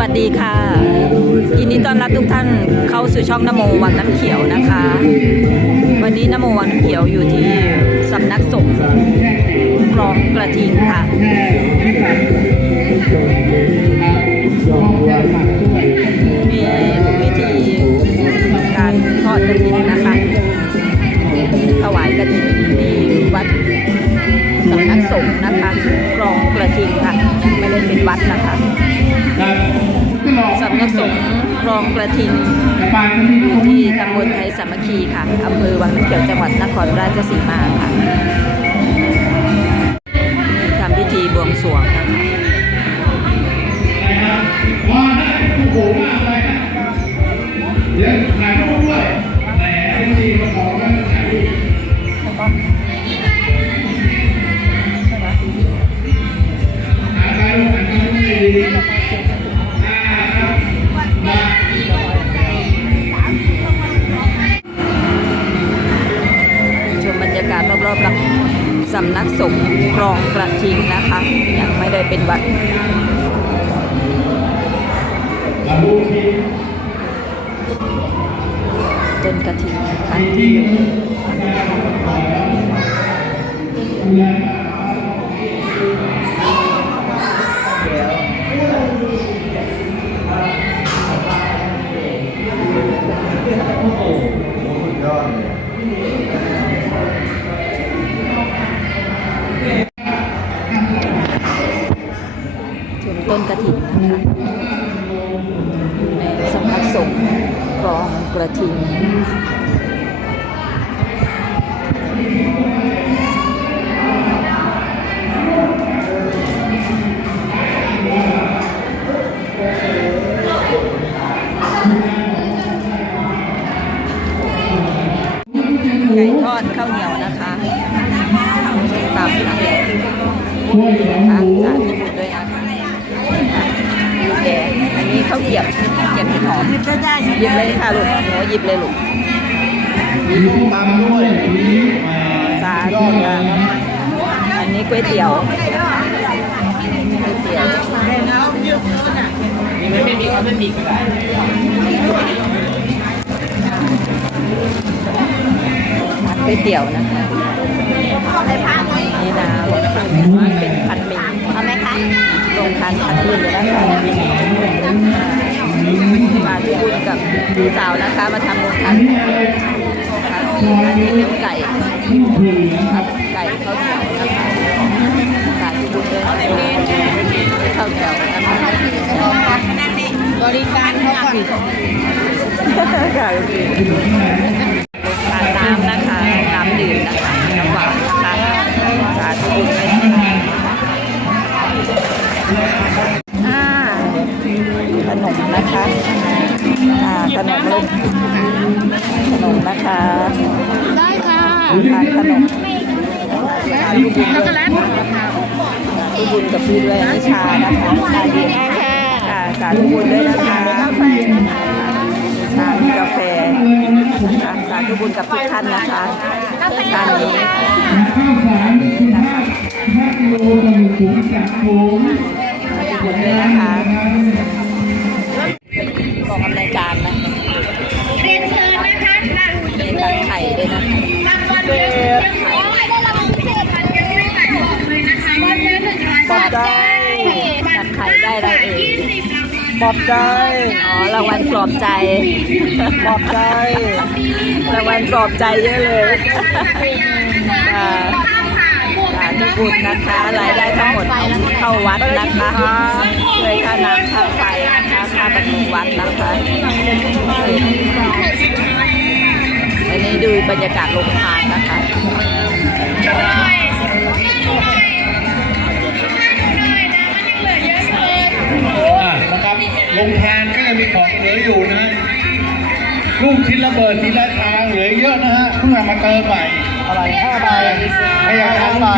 วัสดีค่ะ ยินดีต้อนรับทุกท่านเข้าสู่ช่องนโมวังน้ำเขียวนะคะ วันนี้นโมวังน้ำเขียวอยู่ที่สำนักสงฆ์คลองกระทิงค่ะมีวิธีการทอดกระถินนะคะถวายกระถินที่วัดสำนักสงฆ์นะคะคลองกระทิงค่ะ ไม่ได้เป็นวัดนะคะ สำนักสงฆ์คลองกระทิงอยู่ที่ตำบลไทยสามัคคีค่ะอำเภอวังน้ำเขียวจังหวัดนครราชสีมาค่ะทำพิธีบวงสรวงนะคะ เป็นวัดต้นกระถินนะคะที่อยู่ช สำนักสงฆ์คลองกระทิงไก่ทอดข้าวเหนียวนะคะส้มค่ะนะคะ เกรียบที่หอมหยิบเลยค่ะลูกหนูหยิบเลยลูกตามด้วยสาธุค่ะอันนี้ก๋วยเตี๋ยวก๋วยเตี๋ยวไม่มีไม่มีก็ได้ก๋วยเตี๋ยวนะคะนี่นะเป็นพันหมี่เอาไหมคะลงทานพันอื่นเลยนะคะ มาที่บุญกับพี่สาวนะคะ มาทำลงทานค่ะอันนี้เป็นไก่ครับไก่ข้าวเหนียวนะคะสาธุบุญด้วยนะคะข้าวเหนียวนะคะบริการเขาก่อนค่ะโอเคทานน้ำนะคะน้ำดื่มนะคะ ช็อกโกแลตสาธุบุญกับพี่ด้วยนิชานะคะชาเย็นค่ะสาธุบุญด้วยนะคะชามีกาแฟสาธุบุญกับทุกท่านนะคะการนี้นะคะสาธุบุญด้วยนะคะ ใจ อ๋อรางวัลปลอบใจปลอบใจ รางวัลปลอบใจเยอะเลยค่ะสาธุบุญนะคะรายได้ทั้งหมดเข้าวัดนะคะช่วยค่าน้ำค่าไฟนะคะค่าบำรุงวัดนะคะอันนี้ดูบรรยากาศลงทานนะคะ นะฮะเพิ่งเอามาเติมใหม่อะไรห้าใบให้เอาห้าใบ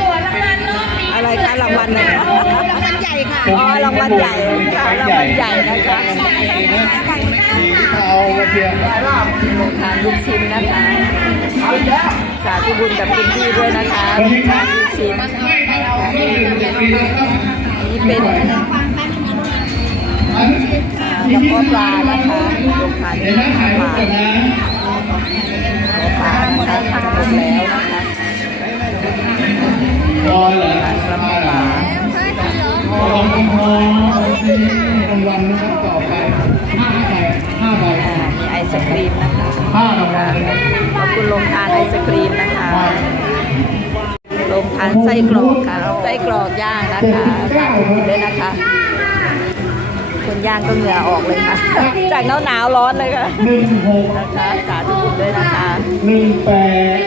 ตัวรางวัลรอบนี้อะไรคะรางวัลอะไรคะรางวัลใหญ่ค่ะอ๋อรางวัลใหญ่ค่ะรางวัลใหญ่นะคะเอามาเพียงลงทานลูกชิ้นนะคะสาธุบุญกับคุณพี่ด้วยนะคะลูกทานลูกชิ้นนี่เป็นพ่อปลานะคะโรงทานเดี๋ยวนะถ่า ยรูปก่อนนะพ่อปลานะคะหมดแล้วนะคะรอเหรอแล้วพ่อปลาลองมองรางวัลนะครับต่อไปห้าใบห้าใบอ่ามีไอศครีมนะคะห้ารางวัลนะครับขอบคุณโรงทานไอศครีมนะคะโรงทานไส้กรอกค่ะไส้กรอกย่างนะคะฝากคุณด้วยนะคะ คนย่างก็เหงื่อออกเลยค่ะ จากหนาวหนาวๆร้อนเลยค่ะหนึ่งหกนะคะสาธุบุญด้วยนะคะหนึ่งแปด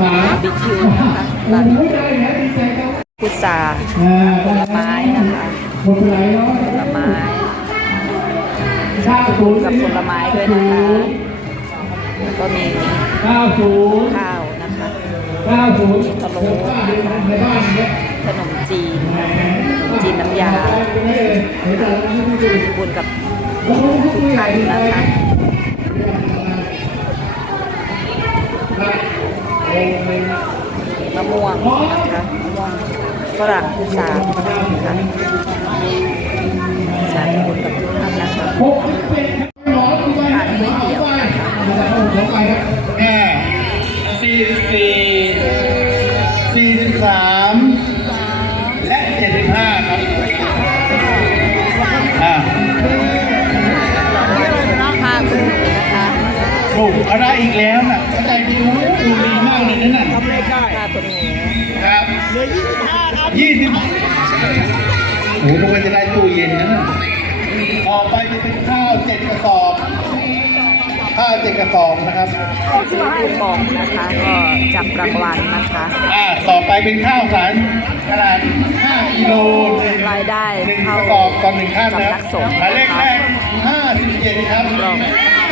สามบิคิวนะคะร้านไม่ได้นะดีใจครับพุทราอ่าผลไม้นะคะหมดไหลเนาะผลไม้ข้าวศูนย์กับผลไม้ด้วยนะคะแล้วก็มีข้าวศูนย์ข้าวนะคะข้าวศูนย์ตะโลนะคะในบ้านเนี่ยขนมจีนขน มจีนน้ำยาบูญกับทุกท่านนะคะมะม่วงนะคะมะม่วงฝรั่งพุทรานะคะ ถูกเขาได้อีกแล้วน่ะเข้าใจดีมั้ยดูดีมากเลยนั่นน่ะผ้าคุณหนูครับเหลือยี่สิบห้าครับยี่สิบโอ้โหทุกคนจะได้ตู้เย็นนะน่ะต่อไปจะเป็นข้าวเจ็ดกระสอบ ข้าวเจ็ดกระสอบนะครับซื้อคูปองนะคะก็จับรางวัลนะคะ อ่า ต่อไปเป็นข้าวสารขนาด5กิโลหนึ่งรายได้หนึ่งกเข้าระสอบต่อหนึ่งท่านนะสำนักสงฆ์หมายเลขแรก57ครับกล่อง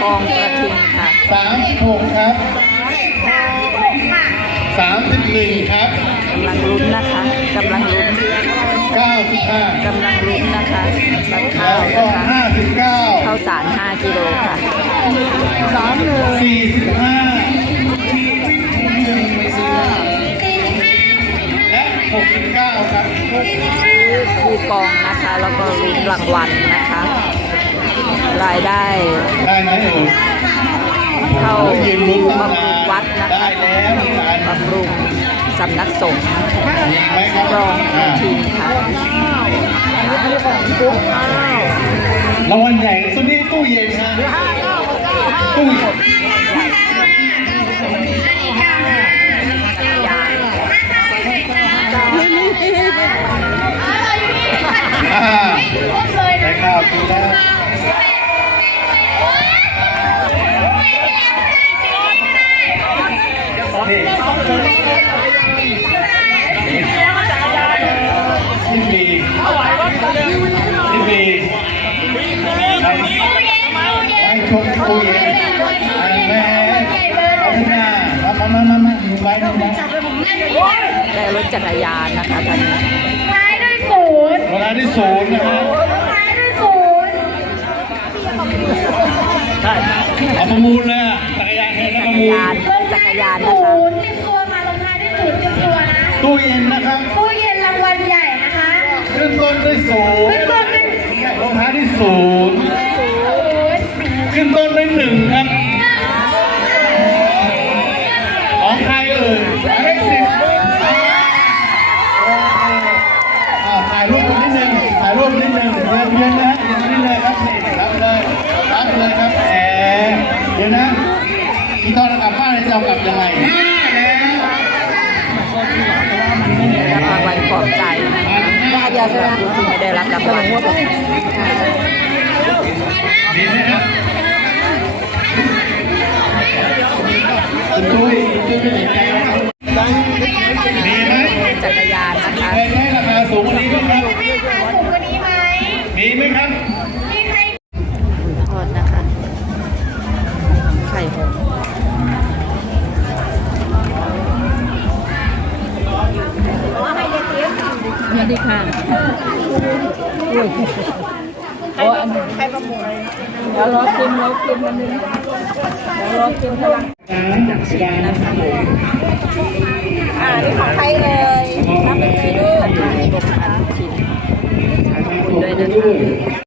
ทองกระทิงค่ะ36ครับ31ครับกำลังลุ้นนะคะกำลังลุ้น95กำลังลุ้นนะคะรับข้าแล้ววก็นะคะ59ข้าวสาร5กิโลค่ะ45และ69ครับซื้อคูปองนะคะ แล้วก็ลุ้นรางวัลนะคะ รายได้ ได้ไหมเอ่ยเข้ายืนลุ้นตั้งบำรุนางนวัดนะได้คะแล้วนี่นานบำรุงสำนักสงฆ์เห็นไหมครับกรองกระอ่าทิงค่ะรางวัลใหญ่ตัวนี้ตู้เย็นนะตู้เย็นอ่าได้ข้าวกินแล้ว นี่นี่มีนี่มีไปชมตู้เย็นอ่าแม่เอาขึ้นมามามามามาหนึ่งใบหนึ่งใบได้รถจักรยานนะคะท่านนี้ท้ายด้วยศูนย์เวลาที่ศูนย์นะฮะท้ายด้วยศูนย์เอาประมูลเลยอะ รยานเนี่ยนะประมูลยานจักรยานนะศูคะนย์ติดตัวมาลงท้ายด้วยศูนย์ติดตัวนะตู้เย็นนะครับตู้เย็นรางวัลใหญ่นะคะขึ้นต้นด้วยศูนขึ้ย์นต้นด้วยลงท้ายด้วยศูนย์านจะเอากลับยังไงห้าแล้วรับรางวัลปลอบใจนะคะสำหรับผู้ที่ไม่ได้รับรางวัลดีไหมครับคุณตุ้ยตุ้ยเป็นใจ สวัสดีค่ะโอ้อันนี้ใครประมูลเดี๋ยวรอกินรอกินมันนึงเดี๋ยวรอกินพลังน้ำสีแดงนะคะอ่านี่ของใครเลยน้ำเป็นไงลูกอันนี้อันชิ้นขอบคุณด้วยนะคะ